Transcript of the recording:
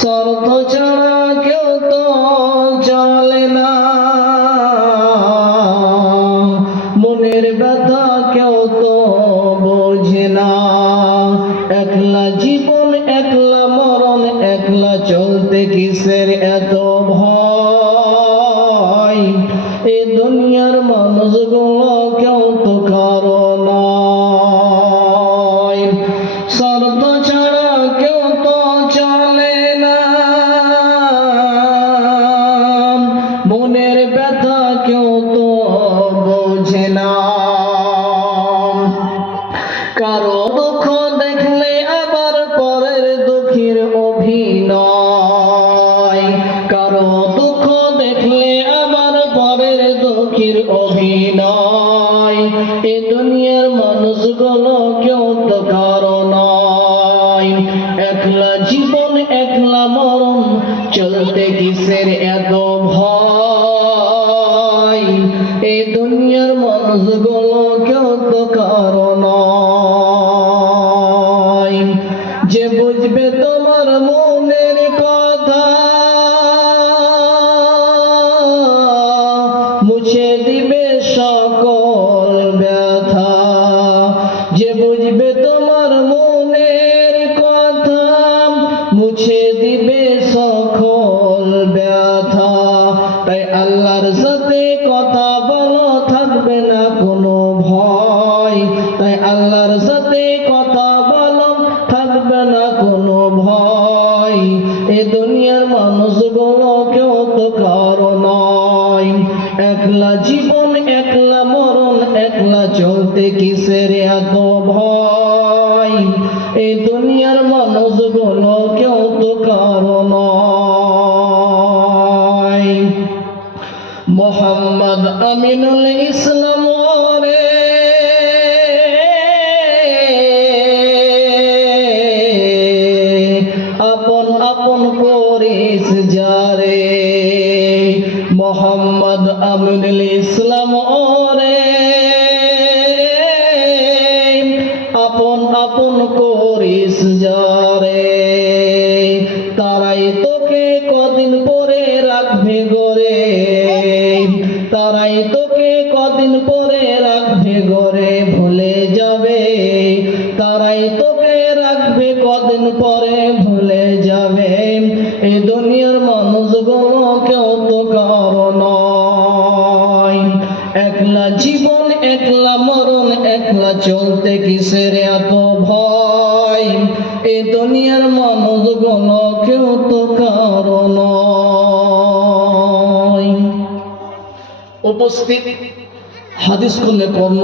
শর্ত ছাড়া কেউ তো চলে না, মনের ব্যথা কেউ তো বোঝে না। একলা জীবন একলা মরণ, একলা চলতে কিসের এত ভয়? এ দুনিয়ার মানুষগুলো কেউ তো কারো নয়। শর্ত ছাড়া কেউ তো চলে না, মনের ব্যথা কেউ তো বোঝে না। কারো দুঃখ দেখলে আবার পরের দুঃখের অভিনয়, কারো দুঃখ দেখলে আবার পরের দুঃখের অভিনয়। এ দুনিয়ার মানুষগুলো কেউ তো কারো নয়। একলা জীবন একলা মরণ, চলতে কিসের এত ভয়? এ দুনিয়ার মানুষগুলো কেউ তো কারো নয়। যে বুঝবে তোমার মনের কথা, মুছে দিবে সকল ব্যথা। যে বুঝবে তোমার মনের কথা, মুছে দিবে সকল ব্যথা। তাই আল্লাহর সাথে কথা বলো, থাকবে না কোনো ভয়। তাই আল্লাহর সাথে কথা বলো, থাকবে না কোনো ভয়। এ দুনিয়ার মানুষগুলো কেউ তো কারো নয়। একলা জীবন একলা মরণ, একলা চলতে কিসের এত ভয়? এই দুনিয়ার মানুষগুলো কেউ তো কারো নয়। মোহাম্মদ আমিনুল ইসলাম রে, আপন আপন করিস যারে। মোহাম্মদ আমিনুল ইসলাম রে, আপন আপন করিস যারে। তারাই তোকে কদিন পরে রাখবে গরে, তারাই তোকে কদিন পরে রাখবে গরে, ভুলে যাবে। তারাই তোকে রাখবে কদিন পরে, ভুলে যাবে। এই দুনিয়ার মানুষগুলো কেউ তো কারো নয়। একলা জীবন একলা মরণ, একলা চলতে কিসের এত ভয়? এই দুনিয়ার মানুষগুলো কেউ তো কারো নয়। উপস্থিত হাদিস করলে কর্ম